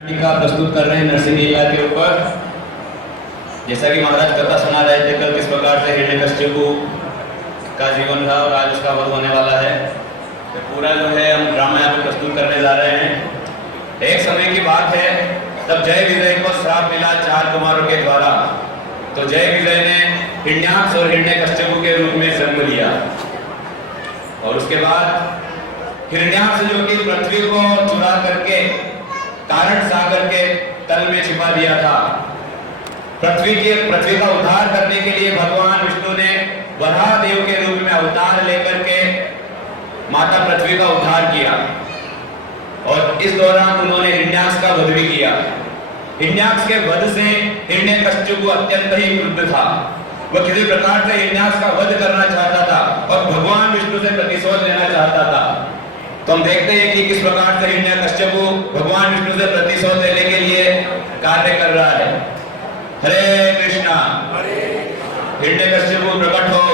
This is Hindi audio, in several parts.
का प्रस्तुत कर रहे हैं नरसिंह लीला के ऊपर। जैसा कि महाराज कथा सुना रहे थे कल किस प्रकार से हिरण्यकश्यपु का जीवन था और आज उसका वध होने वाला है, तो पूरा जो है हम ड्रामा यहाँ पे प्रस्तुत करने जा रहे हैं। एक समय की बात है, तब जय विजय को श्राप मिला 4 कुमारों के द्वारा। तो जय विजय ने हिरण्याक्ष और हिरण्यकश्यपु के रूप में जन्म लिया और उसके बाद हिरण्याक्ष जो कि पृथ्वी को चुरा करके कारण सागर के तल में छिपा दिया था। पृथ्वी का उद्धार करने के लिए भगवान विष्णु ने वराह देव के रूप में अवतार लेकर के माता पृथ्वी का उद्धार किया और इस दौरान उन्होंने हिरण्याक्ष का वध भी किया। हिरण्याक्ष के वध से हिरण्यकश्यपु अत्यंत ही क्रुद्ध था। वह किसी प्रकार से हिरण्याक्ष का वध करना चाहता था और भगवान विष्णु से प्रतिशोध लेना चाहता था। तो हम देखते हैं कि किस प्रकार से हिरण्यकश्यपु भगवान विष्णु से प्रतिशोध लेने के लिए कार्य कर रहा है। हरे कृष्णा। हिरण्यकश्यपु प्रकट हो।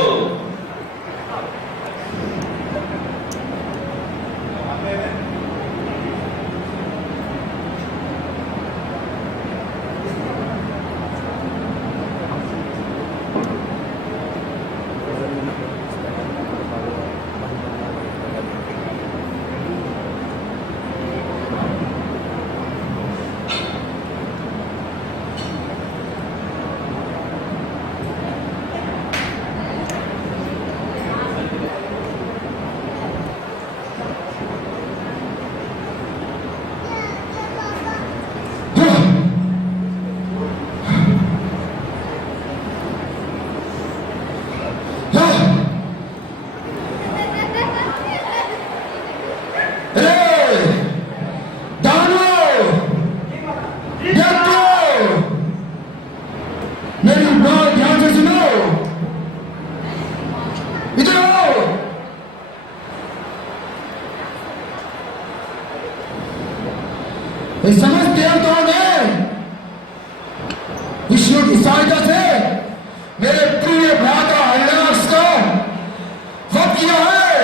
समस्त देवताओं ने विष्णु की सहायता से मेरे प्रिय भ्राता हिरण्याक्ष का वध किया है।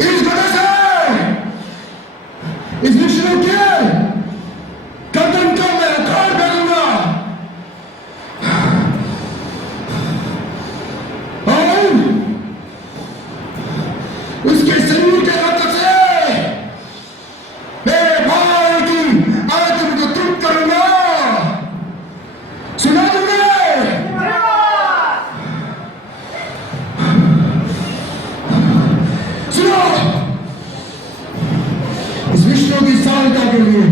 इस वजह से इस विष्णु के गर्दन को मैं उखाड़ फेंकूंगा और उसके शरीर के रक्त से मेरे भाई की आत्मा को तृप्त करूंगा। सुना तुमने? सुनो, इस विष्णु की सहायता के लिए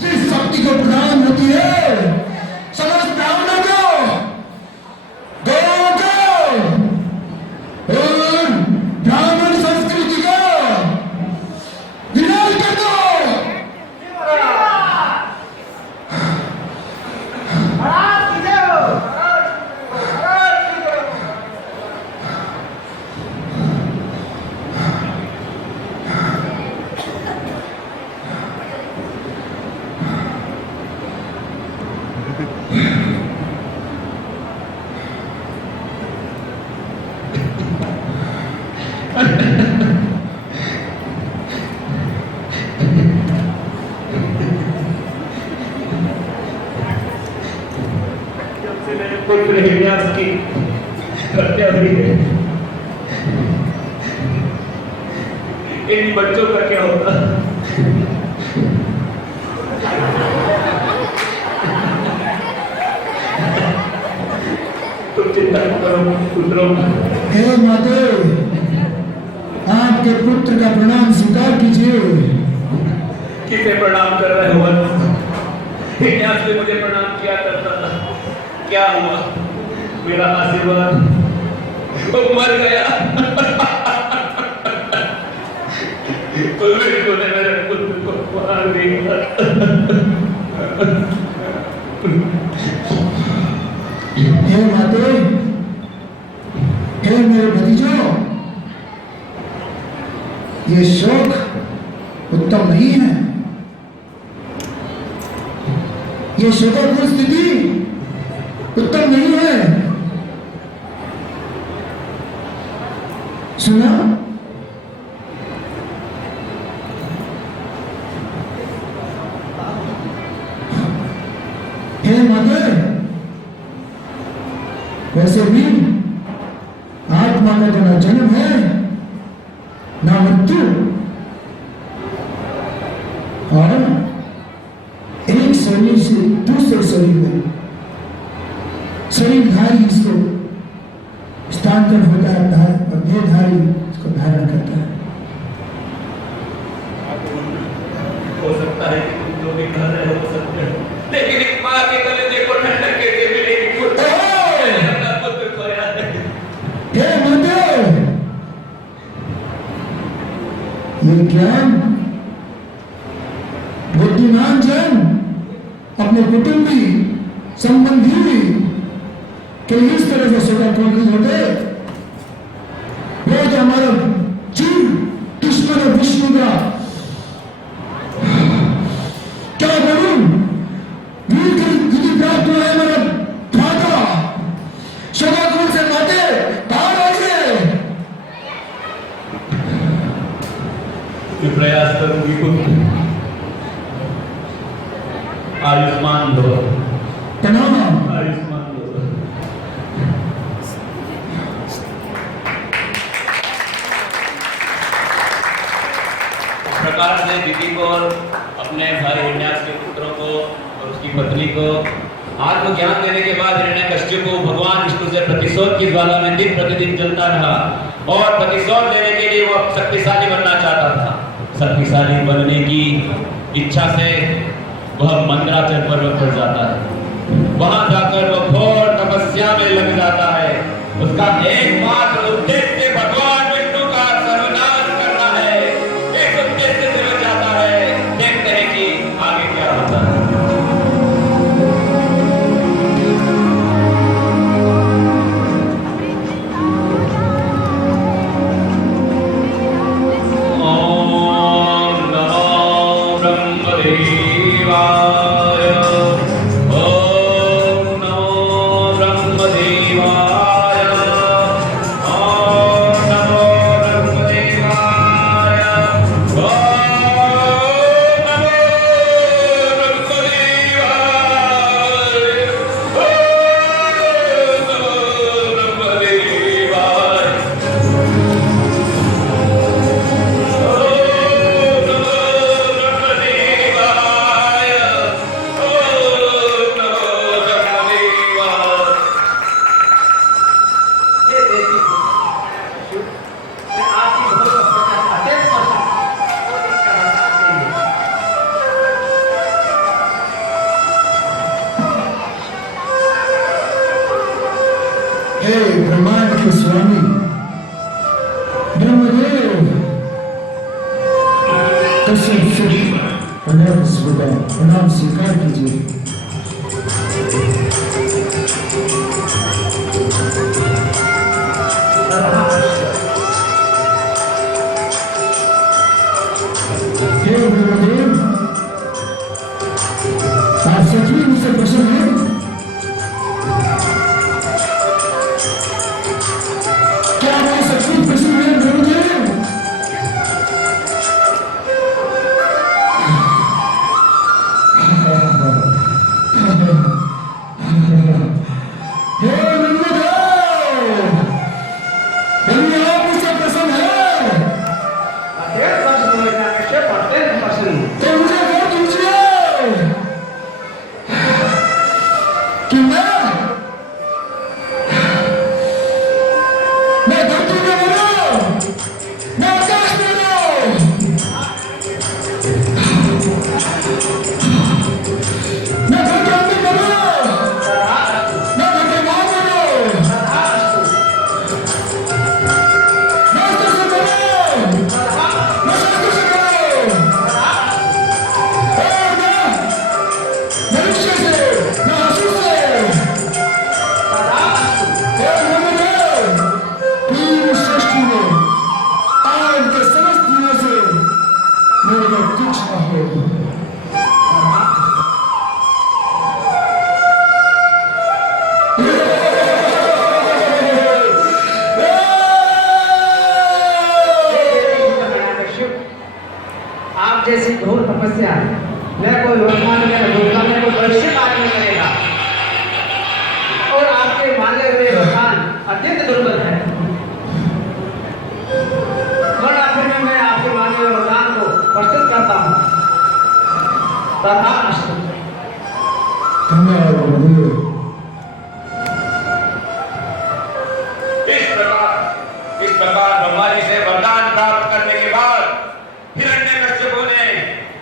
जिस शक्ति को प्रदान होती है समस्त ब्राह्मणों को, गौरवों को और ब्राह्मण संस्कृति को विनाश कर दो। पुत्र हिरण्याक्ष की हत्या हुई है, इन बच्चों का क्या होता? तुम चिंता मत करो पुत्रों। हे माते, आपके पुत्र का प्रणाम स्वीकार कीजिए। किसे प्रणाम कर रहे हो? हिरण्याक्ष ने मुझे प्रणाम किया करता था, क्या हुआ? मेरा आशीर्वाद वो मर गया। तो ने मेरे पुत्र को मार दिया। हे माते, हे मेरे भतीजों, ये शोक उत्तम नहीं है। ये शोकाकुल स्थिति उत्तम नहीं है। सुना? हे मदर, वैसे भी आत्मा का जो ना जन्म है ना मृत्यु, और एक शरीर से दूसरे शरीर में शरीरधारी इसको स्थानांतरण होता रहता है और देहधारी इसको धारण करता है। हो सकता है कि तुम जो भी कर रहे हो वो सत्य हो, लेकिन एक माँ के गले को ठंडक कैसे मिलेगी? अपना पुत्र खोया है। हे मदर, ये ज्ञान बुद्धिमान जन अपने कुटुंबी संबंधी के इस तरह से सदा नहीं होते। वो जो हमारा जीव दुश्मन है विष्णु का, क्या बोलूं, वीर की प्राप्त हुआ है हमारा भ्राता शोभाकुल से माते बाहर आइए। प्रयास करूंगी पुत्र, आयुष्मान दो, प्रणाम। आयुष्मान दो। प्रकार से दीदी को और अपने भाई हिरण्याक्ष के पुत्रों को और उसकी पत्नी को आत्मज्ञान देने के बाद हिरण्यकश्यप को भगवान विष्णु से प्रतिशोध की ज्वाला में दिन प्रतिदिन जलता रहा और प्रतिशोध लेने के लिए वो शक्तिशाली बनना चाहता था। शक्तिशाली बनने की इच्छा से वह मंदराचल पर्वत पर जाता है। वहां जाकर वह घोर तपस्या में लग जाता है। उसका एकमात्र उद्देश्य भगवान विष्णु का सर्वनाश करना है। इस उद्देश्य से वह जाता है। देखते हैं कि आगे क्या होता है। हे ब्रह्मांड के स्वामी ब्रह्मदेव, कश्यप से प्रणाम स्वीकार कीजिए। हे ब्रह्मदेव, आप सच में मुझसे प्रसन्न हैं? तपस्या है। मेरा कोई वर्तमान में भूतकाल में कोई भविष्य काल में करेगा और आपके मांगे हुए वरदान अत्यंत दुर्बल है। और आखिर में मैं आपके मांगे हुए वरदान को प्रस्तुत करता हूँ। तथास्तु। धन्यवाद गुरुदेव। इस प्रकार ब्रह्मा जी से वरदान प्राप्त करने के बाद हिरण्यकश्यप ने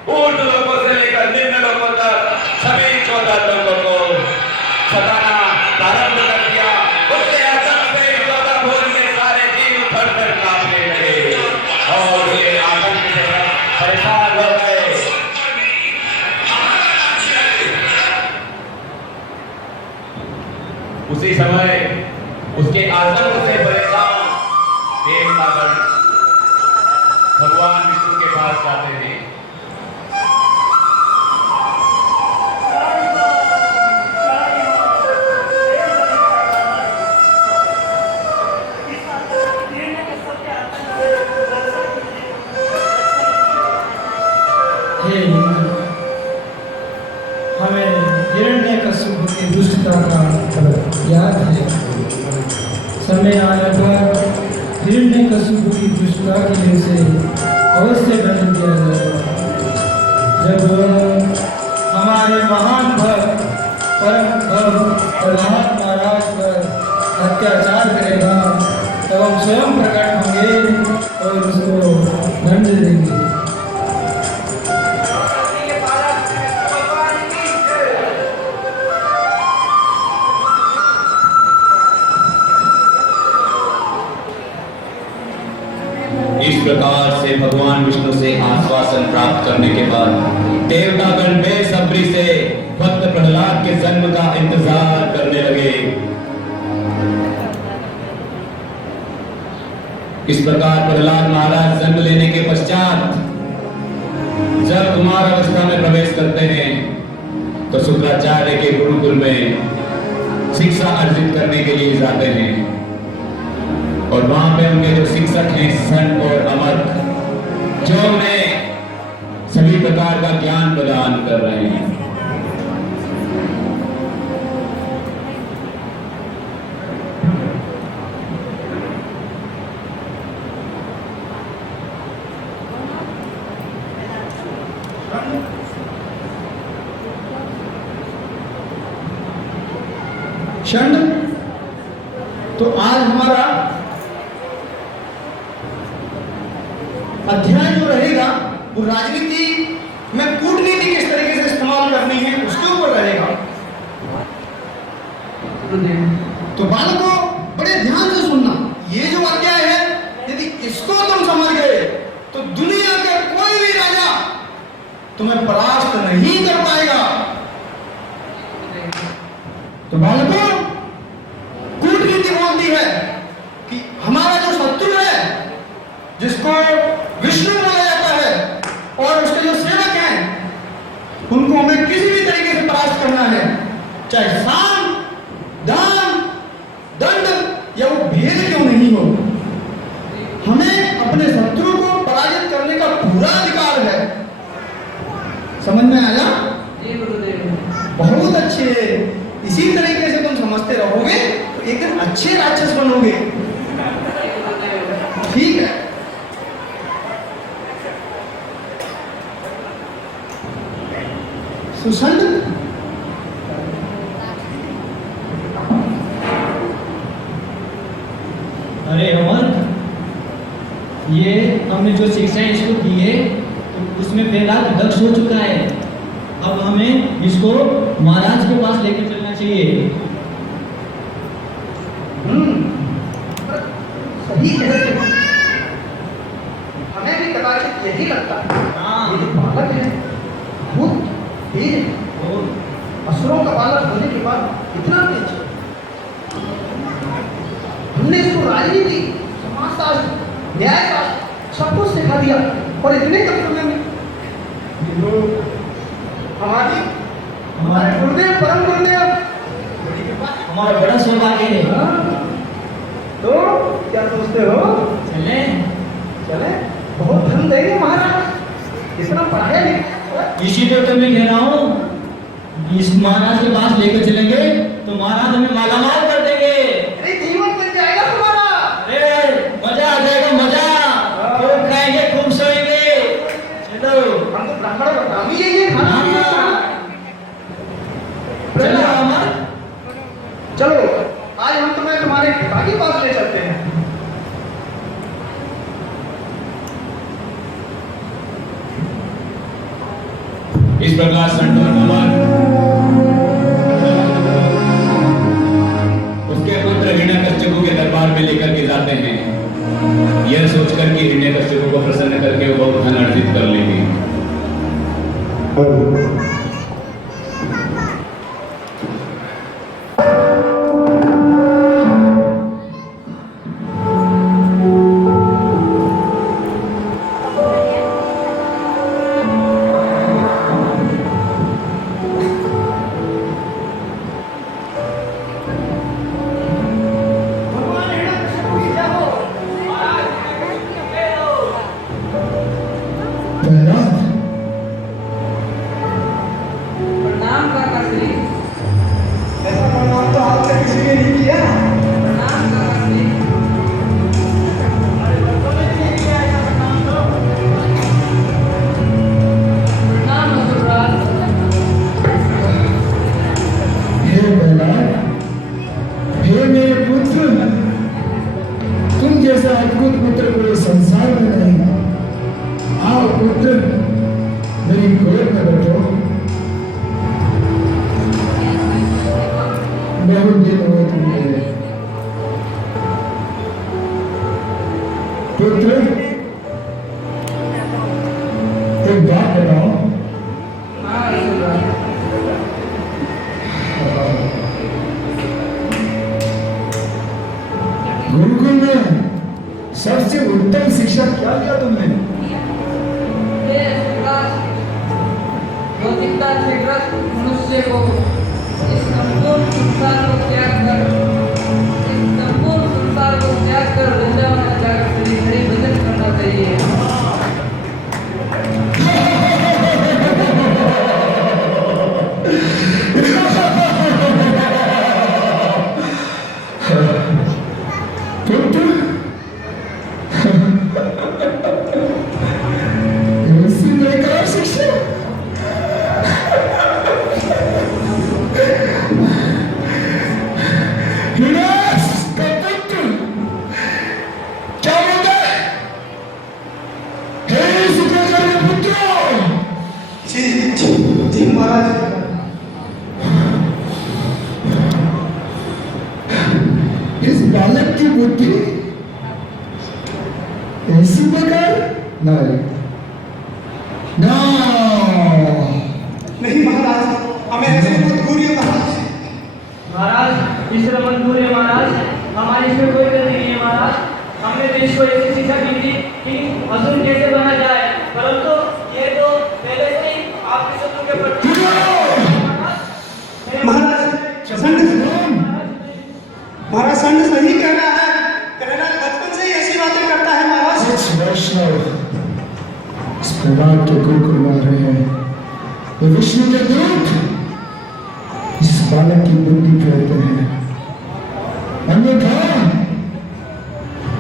ऊर्ध्व लोकों से लेकर निम्न लोकों तक सभी 14 लोकों को सताना प्रारंभ कर दिया। उसके आतंक से 14 भुवन के सारे जीव थर-थर कांपने लगे और ये आतंक से परेशान हो गए। उसी समय उसके आतंक से परेशान देवतागण भगवान विष्णु के पास जाते हैं। हे इंद्र, हमें हिरण्यकश्यप की दुष्टता का याद है। समय आने पर हिरण्यकश्यप की दुष्टता के लिए से अवश्य दंड दिया जाएगा। जब वह हमारे महान भक्त परम भक्त प्रहलाद महाराज पर अत्याचार करेगा तब हम स्वयं प्रकट होंगे और उसको दंड देंगे। इस प्रकार से भगवान विष्णु से आश्वासन प्राप्त करने के बाद देवतागण बेसब्री से भक्त प्रहलाद के जन्म का इंतजार करने लगे। इस प्रकार प्रहलाद महाराज जन्म लेने के पश्चात जब कुमार अवस्था में प्रवेश करते हैं तो शुक्राचार्य के गुरुकुल में शिक्षा अर्जित करने के लिए जाते हैं और वहां पे उनके जो शिक्षक हैं सन और अमर जो उन्हें सभी प्रकार का ज्ञान प्रदान कर रहे हैं। षंड, तो आज हमारा अध्याय जो रहेगा वो राजनीति में कूटनीति किस तरीके से इस्तेमाल करनी है उसके ऊपर रहेगा। तो बालकों बड़े ध्यान से सुनना, ये जो अध्याय है यदि इसको तुम समझ गए तो दुनिया के कोई भी राजा तुम्हें परास्त नहीं कर पाएगा। तो बालकों कूटनीति बोलती है कि हमारा जो शत्रु है जिसको विष्णु बोला जाता है और उसके जो सेवक हैं उनको हमें किसी भी तरीके से परास्त करना है, चाहे साम दान दंड या वो भेद क्यों नहीं हो। हमें अपने शत्रु को पराजित करने का पूरा अधिकार है। समझ में आया? बहुत अच्छे। इसी तरीके से तुम समझते रहोगे तो एक दिन अच्छे राक्षस बनोगे। ठीक है। सुषंड, अरे अमर, ये हमने जो शिक्षाएं इसको दी है तो उसमें प्रहलाद दक्ष हो चुका है। अब हमें इसको महाराज के पास लेकर चलना चाहिए। सही कह रहे हो। हमें भी कदाचित यही लगता है। हाँ। ये जो बालक है बहुत तेज है। असुरों का बालक होने के बाद इतना तेज है। हमने इसको राजनीति, समाजशास्त्र, न्यायशास्त्र सब कुछ सिखा दिया और इतने कम समय में हमारे गुरुदेव परम गुरुदेव हमारा बड़ा सौभाग्य है। तो क्या सोचते हो? चले चले? बहुत धन देंगे महाराज। इतना पढ़ाया लिखा इसीलिए तो मैं कह रहा हूँ इस महाराज के पास लेकर चलेंगे तो महाराज हमें मालामाल कर देंगे। अरे जीवन बन जाएगा तुम्हारा। अरे मजा आ जाएगा, मजा। खूब खाएंगे, खूब सोएंगे। चलो हम तो ब्राह्मण का काम ही यही है, खाना पीना। चलो अमर, चलो आज हम तुम्हें तुम्हारे पिता के पास ले चलते हैं। इस प्रकार संत और अमर उसके पुत्र हिरण्यकश्यप के दरबार में लेकर के जाते हैं, यह सोचकर कि हिरण्यकश्यप को प्रसन्न करके वो बहुत धन अर्जित कर लेंगे। भगवान हिरण्यकश्यप की जय हो। महाराज हिरण्यकश्यप की जय हो। प्रहलाद, प्रणाम काका श्री। ऐसा प्रणाम तो आज तक किसी ने नहीं किया। प्रणाम काका श्री। अरे बच्चों ने नहीं किया ऐसा प्रणाम तो। प्रणाम मधुराज। हे प्रहलाद, हे मेरे पुत्र, तुम जैसा अद्भुत पुत्र पूरे संसार में नहीं। आओ पुत्र, मेरी गोद में बैठो। बहुत दिन हुए तुमने। पुत्र, एक बात बताओ। हाँ मधुराज। गुरुकुल में सबसे उत्तम शिक्षा क्या दिया तुमने? हे विकास, भौतिकता से ग्रस्त मनुष्य को इस संपूर्ण संसार को त्याग कर वृंदावन में जाकर श्री हरि भजन करना चाहिए। पुत्र, ऐसी बेकार शिक्षा। हिरण्यकश्यप का पुत्र क्या बोलता है? हे सुप्रकार के पुत्रों, जी महाराज। इस बालक की बुद्धि ऐसी बेकार नहीं। नहीं महाराज, हमें ऐसे मंजूरी है महाराज। महाराज इसमें मंजूर है महाराज, हमारी इसमें कोई गलती नहीं है महाराज। हमने तो इसको ऐसी शिक्षा दी थी कि असुर कैसे बना जाए, परंतु ये तो पहले से ही आपके शत्रु के प्रति महाराज संत सही कह रहा है। प्रहलाद बचपन से ही ऐसी बातें करता है महाराज। कुछ वैष्णव इस प्रहलाद के कुकुर मार रहे हैं। ये विष्णु के दूत इस बालक की बुद्धि फेरते हैं। अन्यथा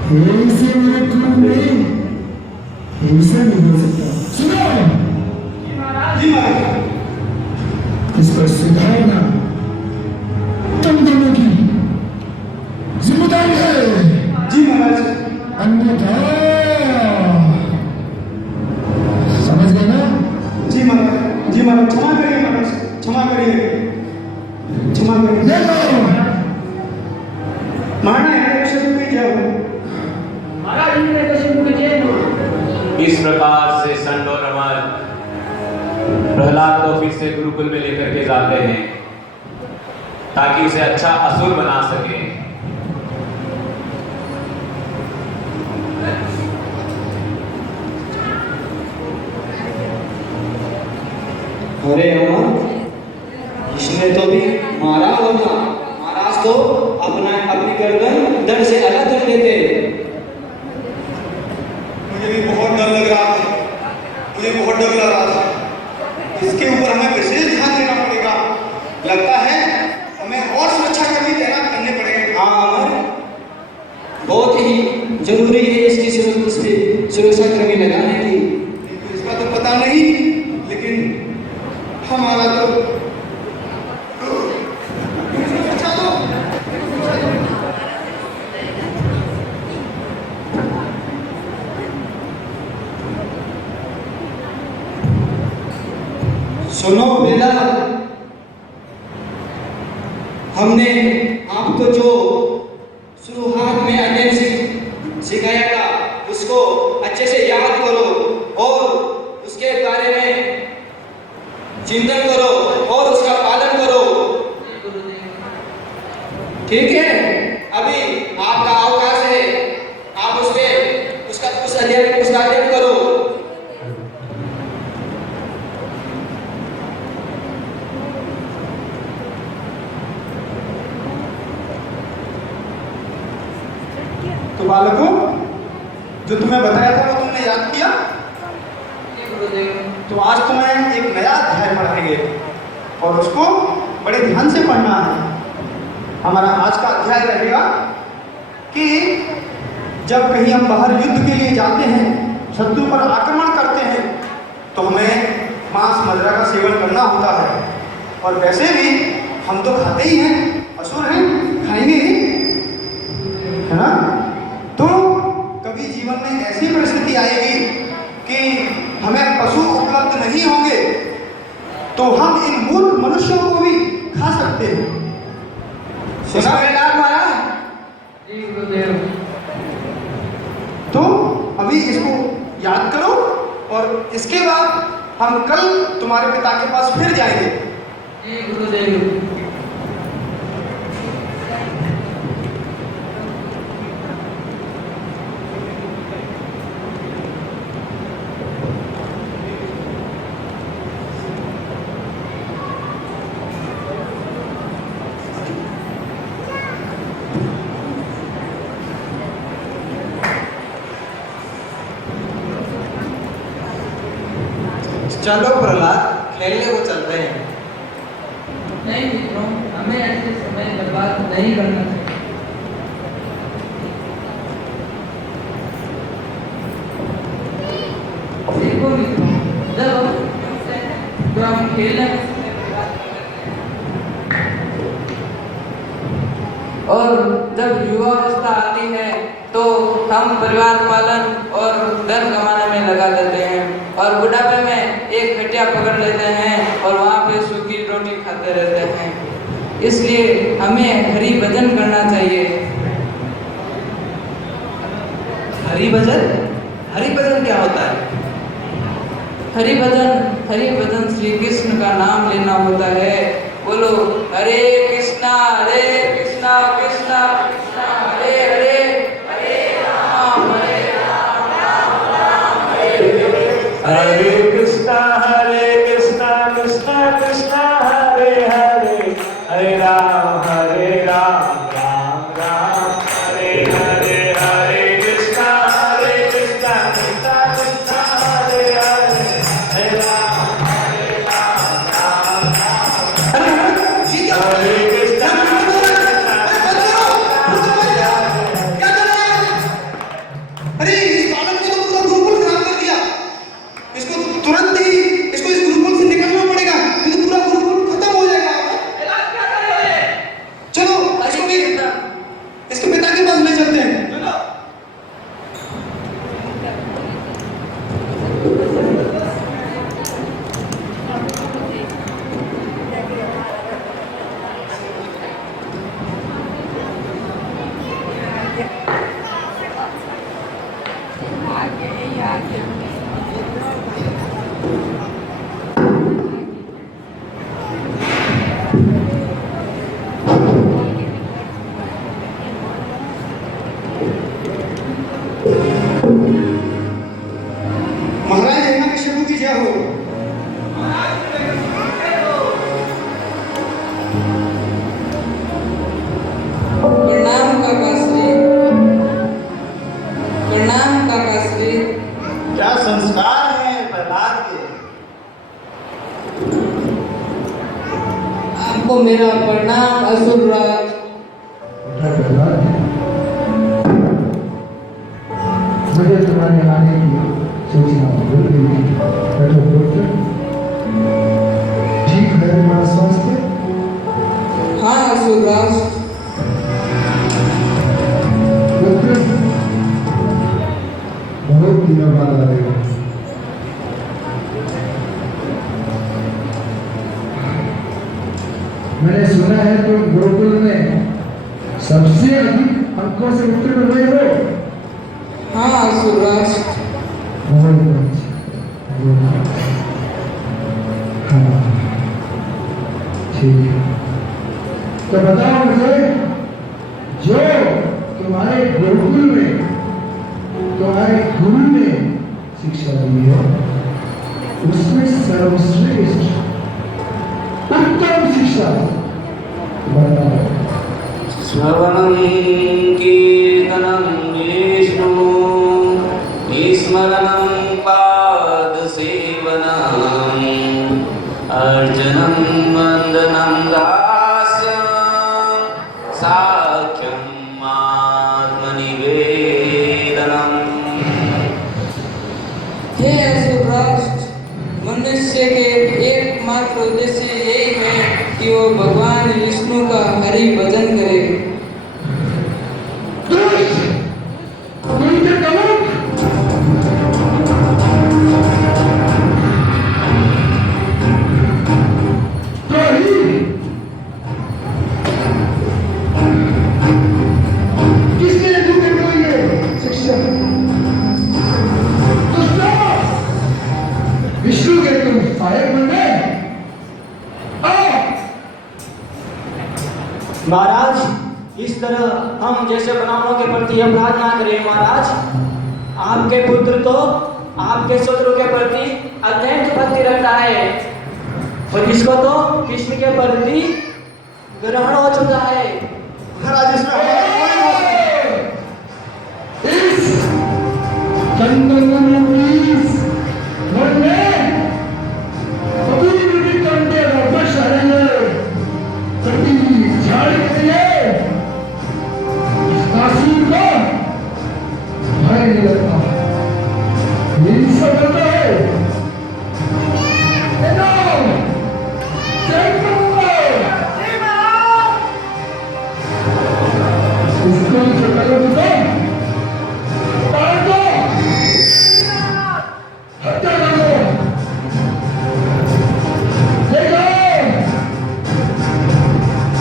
ऐसे मेरे कुल में ऐसा नहीं हो सकता। सुनो, जी महाराज। इस पर सुधारना तुम दोनों की जिम्मेदारी है। जी महाराज। अन्यथा समझ गए ना? जी महाराज। जी महाराज, क्षमा करिए महाराज, क्षमा करिए, क्षमा करिए। ले लो। महाराज हिरण्यकश्यप की जय हो। महाराज हिरण्यकश्यप की जय हो। इस प्रकार से संत और अमर प्रहलाद को फिर से गुरुकुल में लेकर के जाते हैं ताकि उसे अच्छा असुर बना सके। अरे अमर, इसने तो भी मारा होगा। महाराज तो अपनी गर्दन धड़ से अलग कर देते। मुझे भी बहुत डर लग रहा था, मुझे बहुत डर लग रहा था। इसके ऊपर हमें विशेष ध्यान देना पड़ेगा। लगता है हमें और सुरक्षा कर्मी तैनात करने पड़ेंगे। हाँ अमर, बहुत ही जरूरी है इसकी सुरक्षा कर्मी लगाने की। तो इसका तो पता नहीं, लेकिन हमारा तो अच्छा तो सुनो बेला, हमने आपको जो शुरुआत में अटेंशन सिखाया था उसको अच्छे से याद करो और उसके बारे में चिंतन करो और उसका पालन करो। ठीक है, अभी आपका अवकाश है, आप उसका अध्ययन करो। तो बालकों, जो तुम्हें बताया था वो तुमने याद किया? तो आज तुम्हें एक नया अध्याय पढ़ाएंगे और उसको बड़े ध्यान से पढ़ना है। हमारा आज का अध्याय रहेगा कि जब कहीं हम बाहर युद्ध के लिए जाते हैं, शत्रु पर आक्रमण करते हैं, तो हमें मांस मदिरा का सेवन करना होता है। और वैसे भी हम तो खाते ही हैं, असुर हैं, खाएंगे ही, है ना? तो कभी जीवन में ऐसी परिस्थिति आएगी कि हमें पशु उपलब्ध नहीं होंगे, तो हम इन मूर्ख मनुष्यों को भी खा सकते हैं। सुना बेटा हमारा? जी गुरुदेव। तो अभी इसको याद करो और इसके बाद हम कल तुम्हारे पिता के पास फिर जाएंगे। जी गुरुदेव। चलो प्रहलाद, खेलने को चलते हैं। नहीं मित्रों, हमें ऐसे समय बर्बाद नहीं करना चाहिए। देखो मित्रों, जब हम खेलते हैं तो हम खेलने में समय बर्बाद करते हैं, और जब युवावस्था आती है तो हम परिवार पालन और धन कमाने में लगा देते हैं, और बुढ़ापे में एक खटिया पकड़ लेते हैं और वहाँ पे सूखी रोटी खाते रहते हैं। इसलिए हमें हरि भजन करना चाहिए। हरि भजन? हरि भजन क्या होता है? हरि भजन श्री कृष्ण का नाम लेना होता है। बोलो हरे कृष्णा कृष्णा कृष्णा हरे हरे, हरे राम राम राम हरे हरे। हरे कृष्णा कृष्णा कृष्णा हरे हरे, हरे राम राम राम हरे हरे। हरे कृष्णा कृष्णा कृष्णा हरे हरे, हरे राम राम राम। हरे कृष्णा क्या कर रहे हैं? अरे इस बालक ने तो पूरा गुरुकुल खराब कर दिया। इसको तुरंत ही इस गुरुकुल से निकलना पड़ेगा, नहीं तो पूरा गुरुकुल खत्म हो जाएगा। चलो इसको भी इसके पिता के पास ले चलते हैं। चलो। महाराज हिरण्यकश्यप की जय हो। प्रणाम काका श्री, प्रणाम काका श्री। क्या संस्कार है प्रहलाद के। आपको मेरा प्रणाम असुरराज। मुझे तुम्हारे आने की सूचना भूल गई थी। बैठो पुत्र। ठीक है तुम्हारा स्वास्थ्य? हाँ असुरराज। पुत्र बहुत दिनों बाद आ रहे हो। मैंने सुना है तुम गुरुकुल में सबसे अधिक अंकों से उत्तीर्ण हुए हो। हाँ असुरराज। बहुत अच्छा। हाँ ठीक है। तो बताओ मुझे, जो तुम्हारे गुरुकुल में तुम्हारे गुरु ने शिक्षा दी है, उसमें सर्वश्रेष्ठ उत्तम शिक्षा बताओ। श्रवणं कीर्तनं विष्णु स्मरणं पादसेवनम् अर्चनं वन्दनं दास्यं साख्यम् आत्मनिवेदनम्। हे असुरराज, मनुष्य के एकमात्र उद्देश्य यही है कि वो भगवान विष्णु का हरि भजन करे। विष्णु के तुम सहायक बन गए। महाराज, इस तरह हम जैसे ब्राह्मणों के प्रति अपराध ना करें महाराज। आपके पुत्र तो आपके शत्रु के प्रति अत्यंत भक्ति रखता है और इसको तो कृष्ण के प्रति ग्रहण हो चुका है। महाराज इसमें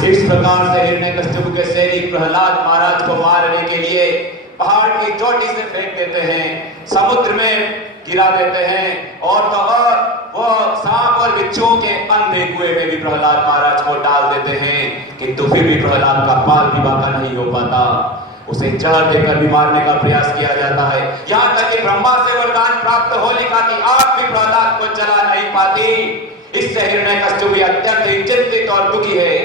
इस प्रकार से हिरण्यकश्यप के सैनिक प्रहलाद महाराज को मारने के लिए पहाड़ की चोटी से फेंक देते हैं, समुद्र में गिरा देते हैं और तो और वो सांप और बिच्छुओं के अंधे कुएं में भी प्रहलाद महाराज को डाल देते हैं, किंतु फिर भी प्रहलाद का बाल विवाह नहीं हो पाता। उसे जहर देकर भी मारने का प्रयास किया जाता है, यहाँ तक कि ब्रह्मा से वरदान प्राप्त होलिका की आग भी प्रहलाद को जला नहीं पाती। इससे हिरण्यकश्यप भी अत्यंत चिंतित और दुखी है।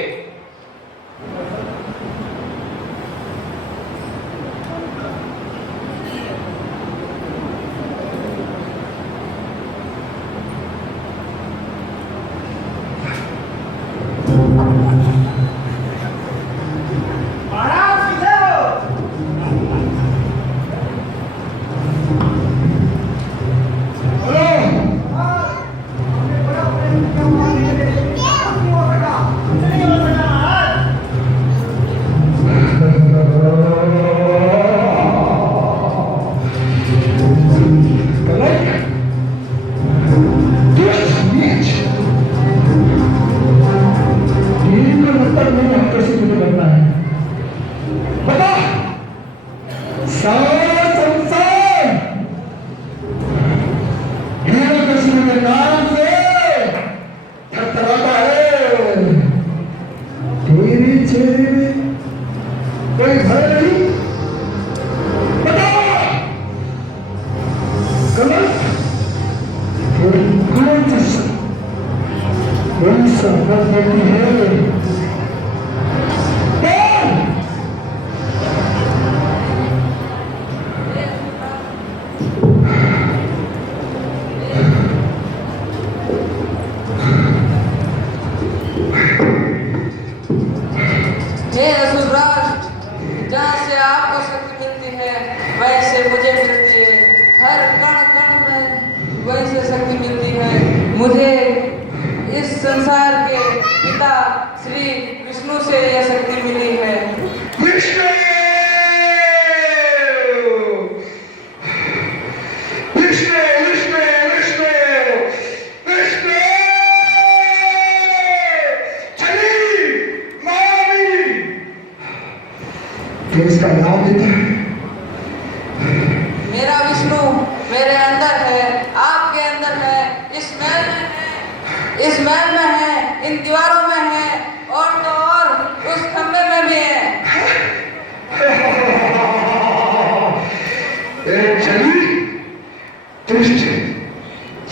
हर कण कण में वही से शक्ति मिलती है। मुझे इस संसार के पिता श्री विष्णु से यह शक्ति मिली है। विष्णु विष्णु विष्णु विष्णु विष्णु चली मामी तो इसका नाम देता है। मेरा विष्णु मेरे अंदर है, आपके अंदर है, इस महल में है, इस महल में है, इन दीवारों में है, और तो और उस खंबे में भी है। चली दुष्ट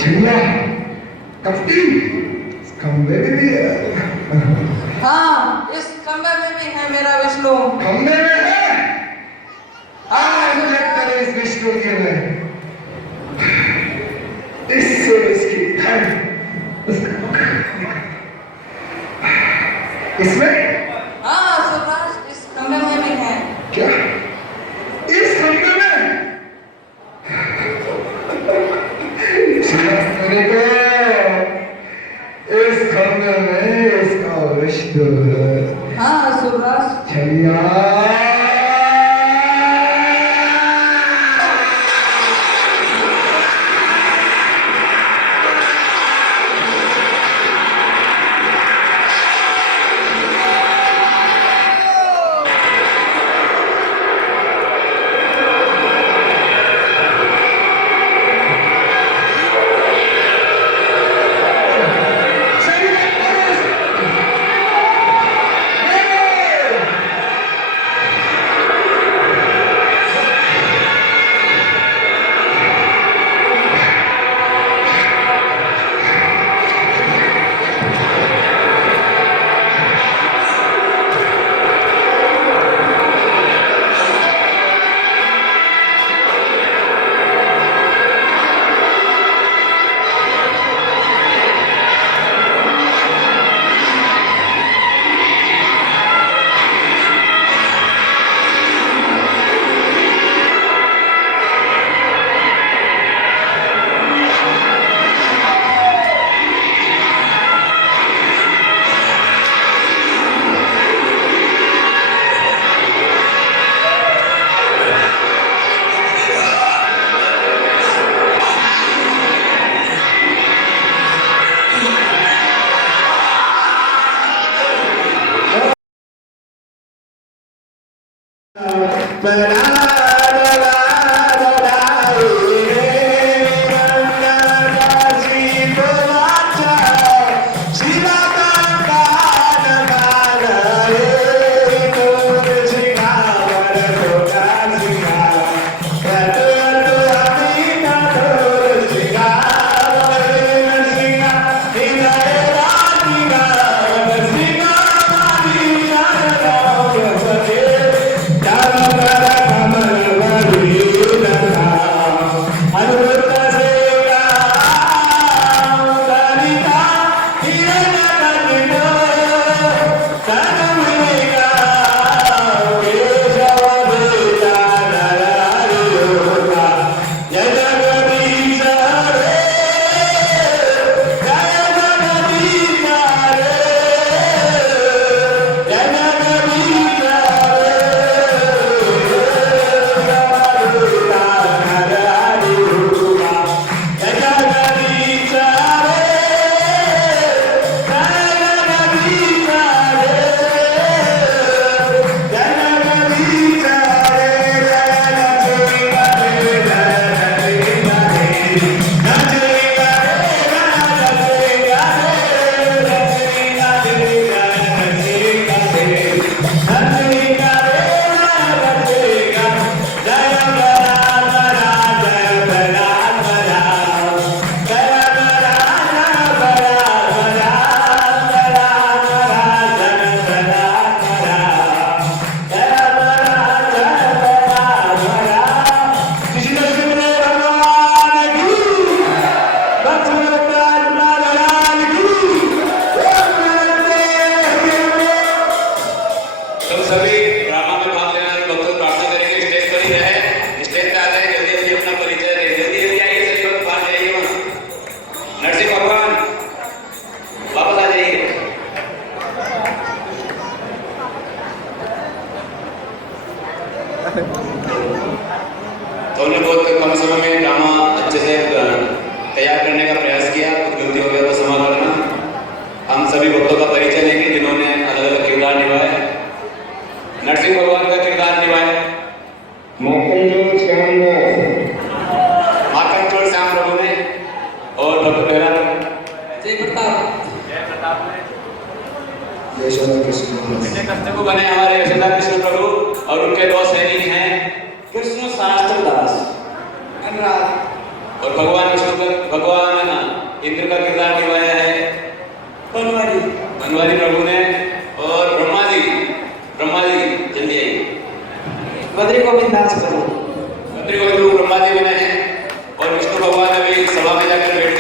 चिल्ला कपटी खंबे में भी है। हाँ, इस खंबे में भी है मेरा विष्णु। खंबे में है। हाँ, आज इस विष्णु के में इससे इसकी धन इसमें हाँ सुभाष, इस खंबे में भी है। क्या इस खंबे में मेरे को इस खंबे में इसका विष्णु है। हाँ सुभाष। चलिया Come हिरण्यकश्यप बने हमारे यशोदा कृष्ण प्रभु और उनके दो सैनिक हैं कृष्ण शास्त्र दास और भगवान इंद्र का किरदार निभाया है बनवारी प्रभु ने और ब्रह्मा जी जल्दी आइए बद्री गोविंद दास प्रभु ब्रह्मा जी बने हैं और विष्णु भगवान अभी सभा में जाकर बैठ